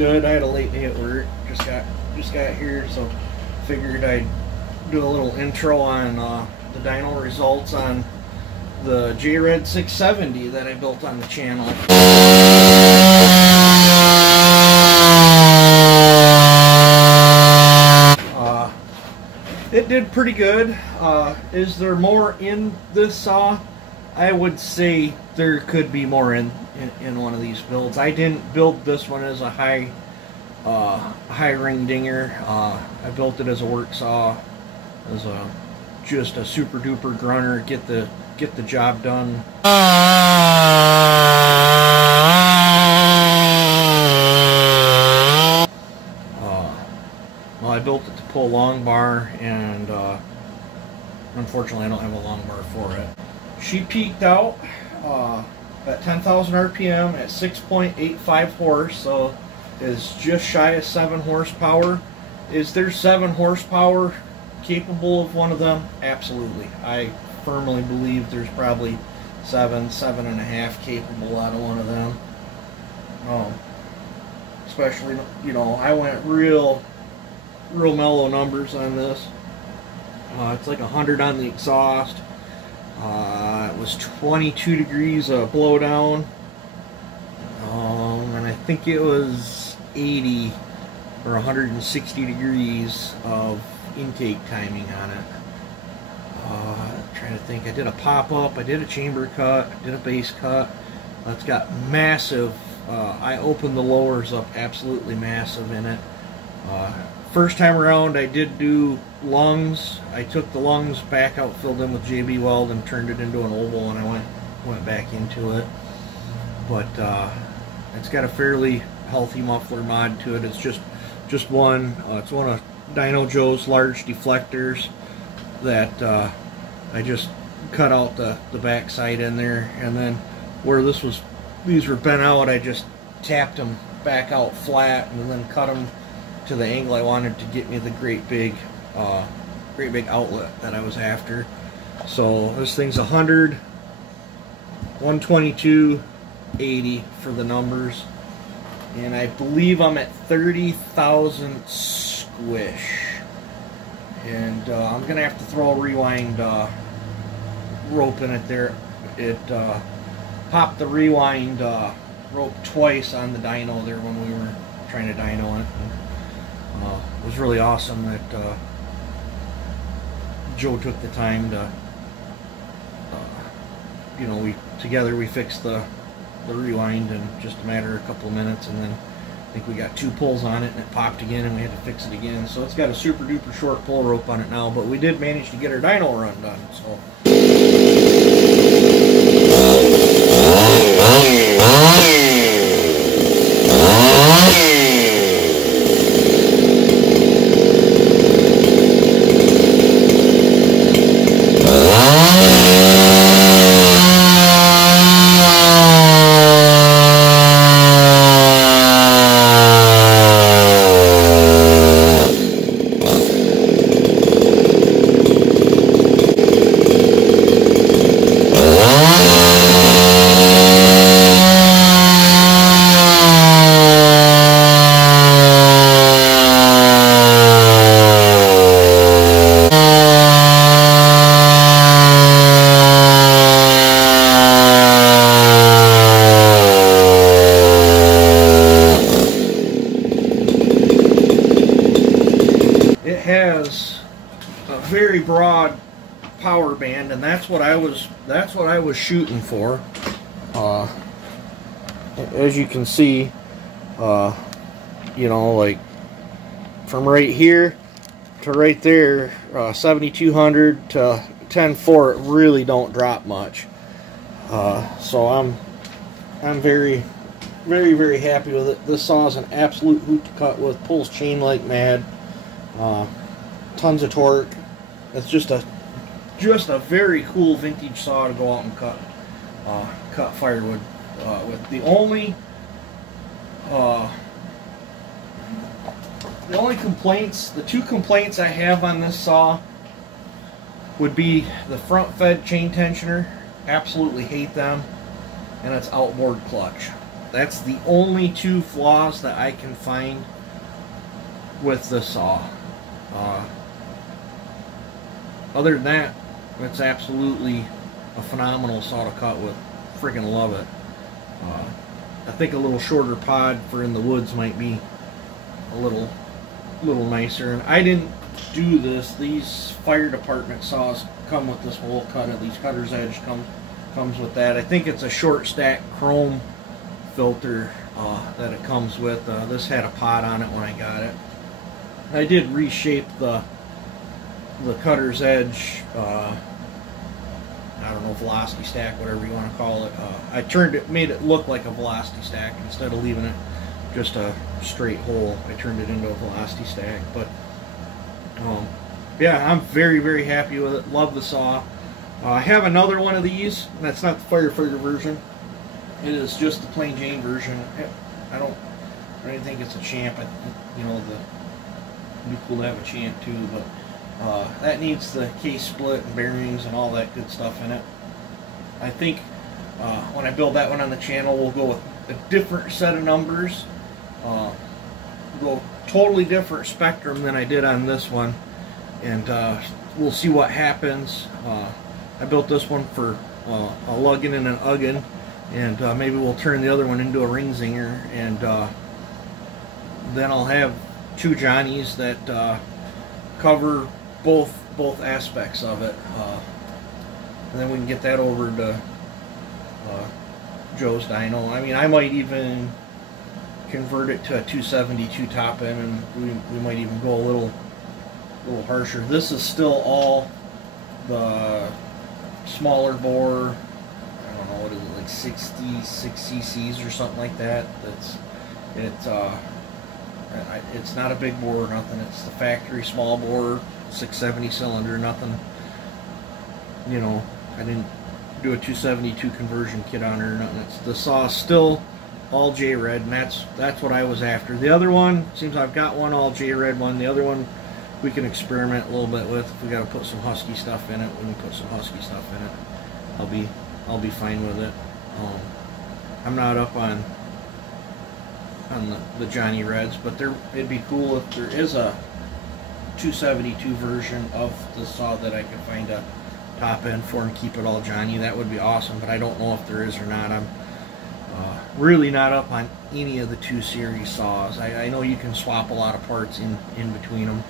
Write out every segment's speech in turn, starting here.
good. I had a late day at work. Just got here, so figured I'd do a little intro on the dyno results on the Jonsered 670 that I built on the channel. It did pretty good. Is there more in this saw? I would say there could be more in one of these builds. I didn't build this one as a high ring dinger. I built it as a work saw, as just a super duper grunter, get the job done. Well, I built it to pull long bar, and unfortunately I don't have a long bar for it. She peaked out at 10,000 RPM at 6.85 horse, so is just shy of 7 horsepower. Is there 7 horsepower capable of one of them? Absolutely. I firmly believe there's probably 7.5 capable out of one of them. Especially, you know, I went real mellow numbers on this. It's like 100 on the exhaust. It was 22 degrees of blowdown, and I think it was 80 or 160 degrees of intake timing on it. Trying to think, I did a pop-up, I did a chamber cut, I did a base cut. It's got massive, I opened the lowers up absolutely massive in it. First time around I did do lungs. I took the lungs back out, filled them with JB weld, and turned it into an oval, and I went back into it. But it's got a fairly healthy muffler mod to it. It's just one. It's one of Dyno Joe's large deflectors that I just cut out the back side in there, and then where these were bent out, I just tapped them back out flat and then cut them to the angle I wanted to get me the great big outlet that I was after. So this thing's 100, 122, 80 for the numbers, and I believe I'm at 30,000 squish, and I'm gonna have to throw a rewind rope in it there. It popped the rewind rope twice on the dyno there when we were trying to dyno it. It was really awesome that Joe took the time to, you know, we fixed the rewind in just a matter of a couple of minutes, and then I think we got 2 pulls on it and it popped again and we had to fix it again. So it's got a super duper short pull rope on it now, but we did manage to get our dyno run done. So has a very broad power band, and that's what I was shooting for. As you can see, you know, like from right here to right there, 7,200 to 10.4, it really don't drop much. So I'm very happy with it. This saw is an absolute hoot to cut with, pulls chain like mad. Tons of torque. It's just a very cool vintage saw to go out and cut firewood with. The only complaints, the 2 complaints I have on this saw would be the front fed chain tensioner. Absolutely hate them, and its outboard clutch. That's the only two flaws that I can find with the saw. Other than that, it's absolutely a phenomenal saw to cut with. Freaking love it. I think a little shorter pod for in the woods might be a little nicer. And I didn't do this. These fire department saws come with this whole cutter. These cutter's edge comes with that. I think it's a short stack chrome filter that it comes with. This had a pod on it when I got it. I did reshape the cutter's edge. I don't know, velocity stack, whatever you want to call it. I made it look like a velocity stack instead of leaving it just a straight hole. I turned it into a velocity stack. But yeah, I'm very, very happy with it. Love the saw. I have another one of these. That's not the firefighter version. It is just the plain Jane version. I don't think it's a champ. You know, it'd be cool to have a champ too, but that needs the case split and bearings and all that good stuff in it. I think when I build that one on the channel, we'll go with a different set of numbers. Go totally different spectrum than I did on this one, and we'll see what happens. I built this one for a luggin and an uggin, and maybe we'll turn the other one into a ring zinger, and then I'll have two Johnnies that cover both aspects of it, and then we can get that over to Joe's Dyno. I mean, I might even convert it to a 272 top end, and we might even go a little harsher. This is still all the smaller bore. I don't know, what is it, like 66 cc's or something like that. It's not a big bore or nothing. It's the factory small bore, 670 cylinder, nothing. You know, I didn't do a 272 conversion kit on it or nothing. The saw is still all J-Red, and that's what I was after. The other one, seems I've got one all J-Red one. The other one we can experiment a little bit with. If we got to put some Husky stuff in it, we can put some Husky stuff in it. I'll be fine with it. I'm not up on the Johnny Reds, but it'd be cool if there is a 272 version of the saw that I could find a top end for and keep it all Johnny. That would be awesome, but I don't know if there is or not. I'm really not up on any of the 2 series saws. I know you can swap a lot of parts in between them,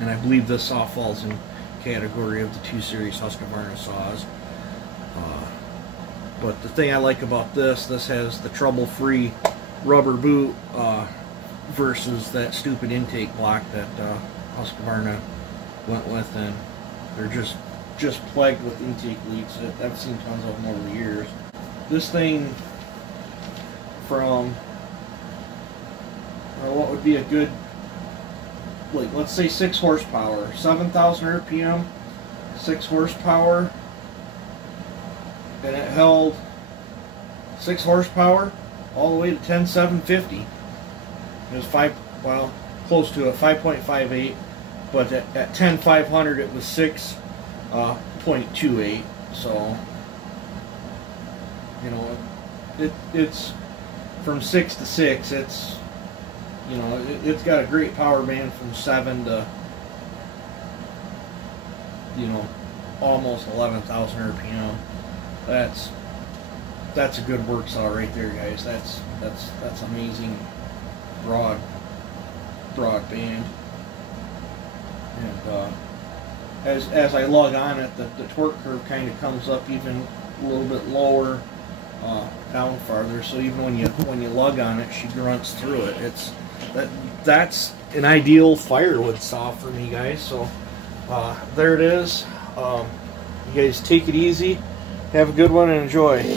and I believe this saw falls in category of the 2 series Husqvarna saws. But the thing I like about this has the trouble-free rubber boot versus that stupid intake block that Husqvarna went with, and they're just plagued with intake leaks. I've seen tons of them over the years. This thing, from what would be a good, like, let's say 6 horsepower, 7,000 RPM, 6 horsepower, and it held 6 horsepower all the way to 10,750. It was close to a 5.58, but at 10,500 it was 6.28. So, you know, it's from 6 to 6. It's, you know, it's got a great power band from 7 to, you know, almost 11,000 RPM. That's a good work saw right there, guys. That's amazing broad band. And as I lug on it, the torque curve kind of comes up even a little bit lower, down farther. So even when you lug on it, she grunts through it. That's an ideal firewood saw for me, guys. So there it is. You guys take it easy. Have a good one and enjoy.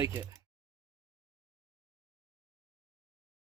like it.